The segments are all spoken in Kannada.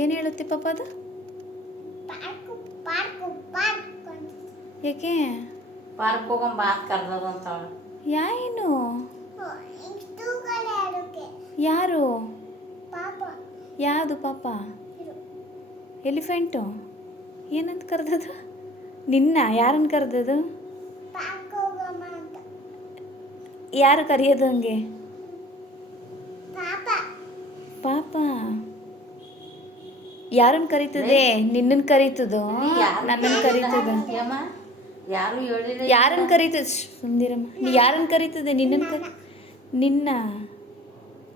ಏನು ಹೇಳುತ್ತೆ ಪಾಪ ಅದು? ಯಾಕೆ ಪಾರ್ಕ್ ಹೋಗೋ ಮಾತು ಕರ್ದದು ಅಂತ ಏನು ಯಾರು ಯಾವುದು ಪಾಪ? ಎಲಿಫೆಂಟು ಏನಂತ ಕರೆದದು ನಿನ್ನ? ಯಾರನ್ನು ಕರೆದದು? ಯಾರು ಕರೆಯೋದು ಹಂಗೆ? ಪಾಪ ಯಾರನ್ನು ಕರೀತದೆ? ನಿನ್ನನ್ನು ಕರೀತದೋ ನನ್ನನ್ನು ಕರೀತದ? ಯಾರು ಹೇಳಿಲ್ಲ. ಯಾರನ್ನು ಕರೀತದೆ? ಸುಂದಿರಮ್ಮ, ನೀ ಯಾರನ್ನು ಕರೀತದೆ? ನಿನ್ನ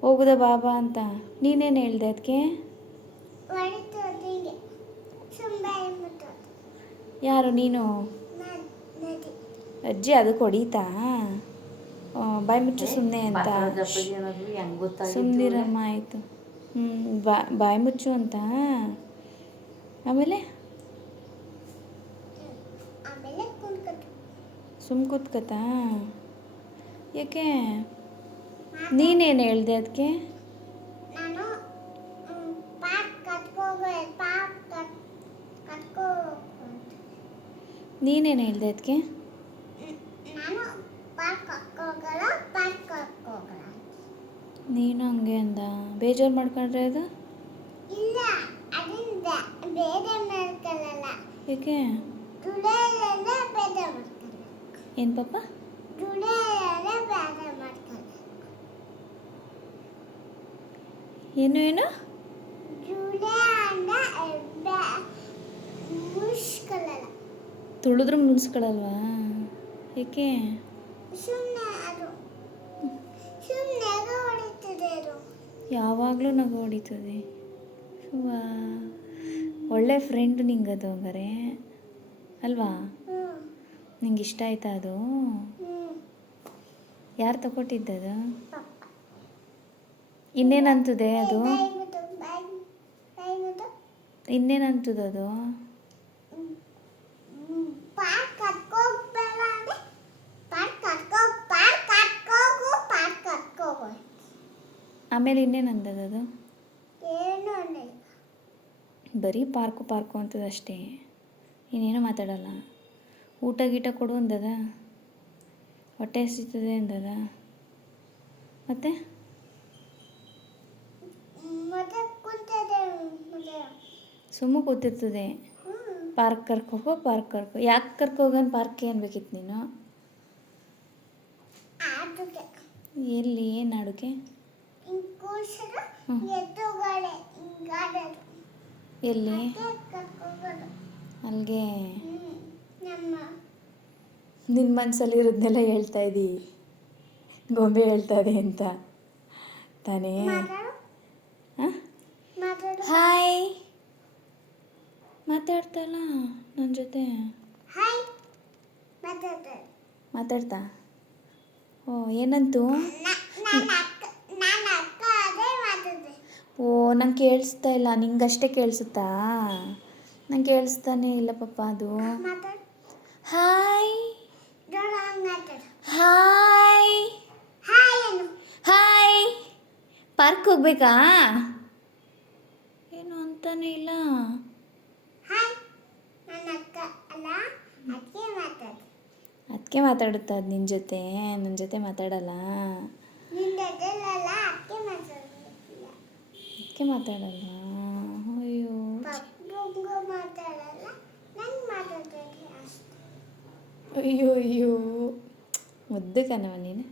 ಹೋಗುದ ಬಾಬಾ ಅಂತ ನೀನೇನು ಹೇಳ್ದೆ ಅದಕ್ಕೆ? ಯಾರು ನೀನು? ಅಜ್ಜಿ ಅದಕ್ಕೆ ಹೊಡೀತಾ? ಬಾಯಿ ಮುಚ್ಚು ಸುಮ್ಮನೆ ಅಂತ. ಸುಂದಿರಮ್ಮ ಆಯಿತು. ಬಾಯಿ ಮುಚ್ಚು ಅಂತ. ಆಮೇಲೆ ಸುಮ್ಮ ಕೂತ್ಕತಾ? ಯಾಕೆ? ನೀನೇನು ಹೇಳ್ದೆ ಅದಕ್ಕೆ? ನೀನೇನು ಹೇಳ್ದೆ ಅದಕ್ಕೆ? ನೀನು ಹಂಗೆ ಅಂದ. ಬೇಜಾರು ಮಾಡ್ಕೊಂಡ್ರೆ ಅದು? ಯಾಕೆ? ಏನು ಪಾಪ? ಏನು ಏನು? ತುಳಿದ್ರೆ ಮುನ್ಸ್ಕೊಳಲ್ವಾ? ಯಾಕೆ? ಯಾವಾಗಲೂ ನಗು ಹೊಡಿತದೆ. ಒಳ್ಳೆ ಫ್ರೆಂಡ್ ನಿಂಗದು ಹಂಗಾರೆ ಅಲ್ವಾ? ನಿಂಗೆ ಇಷ್ಟ ಆಯ್ತಾ ಅದು? ಯಾರು ತಗೊಟ್ಟಿದ್ದದು? ಇನ್ನೇನಂತದೆ ಅದು? ಇನ್ನೇನಂತದದು? ಆಮೇಲೆ ಇನ್ನೇನಂದದು? ಬರೀ ಪಾರ್ಕು ಅಂತದ ಅಷ್ಟೇ, ಇನ್ನೇನು ಮಾತಾಡಲ್ಲ. ಊಟ ಗೀಟ ಕೊಡು ಅಂದದ? ಹೊಟ್ಟೆ ಹಸಿತದೆ ಅಂದದ? ಮತ್ತೆ ಸುಮ್ಮ ಕೂತಿರ್ತದೆ. ಪಾರ್ಕ್ ಕರ್ಕೋಗೋ ಯಾಕೆ ಕರ್ಕೋಗನ್ ಪಾರ್ಕ್ಗೆ ಅನ್ಬೇಕಿತ್ತು ನೀನು? ಎಲ್ಲಿ? ಏನು ಆಡೋಕ್ಕೆ? ಎಲ್ಲಿ? ಅಲ್ಲಿಗೆ ನಿನ್ನ ಮನಸ್ಸಲ್ಲಿ ಇರೋದನ್ನೆಲ್ಲ ಹೇಳ್ತಾ ಇದ್ದೀ, ಗೊಂಬೆ ಹೇಳ್ತಾ ಇದೆ ಅಂತ ತಾನೇ? ಹಾಯ್ ಮಾತಾಡ್ತಲ್ಲ ನನ್ನ ಜೊತೆ? ಮಾತಾಡ್ತಾ? ಓ ಏನಂತು? ಓ ನಂಗೆ ಕೇಳಿಸ್ತಾ ಇಲ್ಲ, ನಿಂಗಷ್ಟೇ ಕೇಳಿಸುತ್ತಾ? ನಂಗೆ ಕೇಳಿಸ್ತಾನೆ ಇಲ್ಲ ಪಾಪ ಅದು. Hi hi hi. ಪಾರ್ಕ್ ಹೋಗ್ಬೇಕಾ? ಏನು ಅಂತಾನೆ ಇಲ್ಲ. ಅದಕ್ಕೆ ಮಾತಾಡುತ್ತಾ ಅದು ನಿನ್ನ ಜೊತೆ? ನನ್ನ ಜೊತೆ ಮಾತಾಡಲ್ಲ? ಅದಕ್ಕೆ ಮಾತಾಡಲ್ಲ? ಅಯ್ಯೋ ಅಯ್ಯೋ ಅಯ್ಯೋ ಮುದ್ದು ಕಣವ ನೀನು.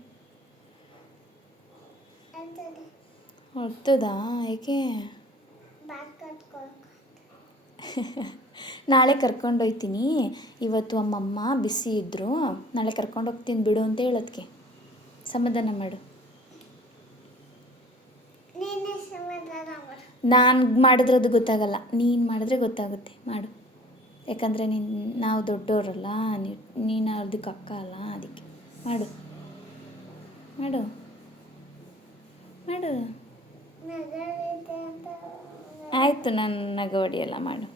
ಹೊರ್ತದಾ? ಏಕೆ? ನಾಳೆ ಕರ್ಕೊಂಡೋಗ್ತೀನಿ. ಇವತ್ತು ಅಮ್ಮಮ್ಮ ಬಿಸಿ ಇದ್ದರು, ನಾಳೆ ಕರ್ಕೊಂಡೋಗ್ತೀನಿ ಬಿಡು ಅಂತ ಹೇಳೋದಕ್ಕೆ ಸಮಾಧಾನ ಮಾಡು. ನಾನು ಮಾಡಿದ್ರೆ ಅದು ಗೊತ್ತಾಗಲ್ಲ, ನೀನು ಮಾಡಿದ್ರೆ ಗೊತ್ತಾಗುತ್ತೆ. ಮಾಡು, ಯಾಕಂದರೆ ನಾವು ದೊಡ್ಡವರಲ್ಲ, ನೀನು ಅದಕ್ಕೆ ಅಕ್ಕ ಅಲ್ಲ, ಅದಕ್ಕೆ ಮಾಡು ಮಾಡು ಮಾಡು. ಆಯಿತು, ನಾನು ನಗು ಹೊಡಿಯಲ್ಲ, ಮಾಡು.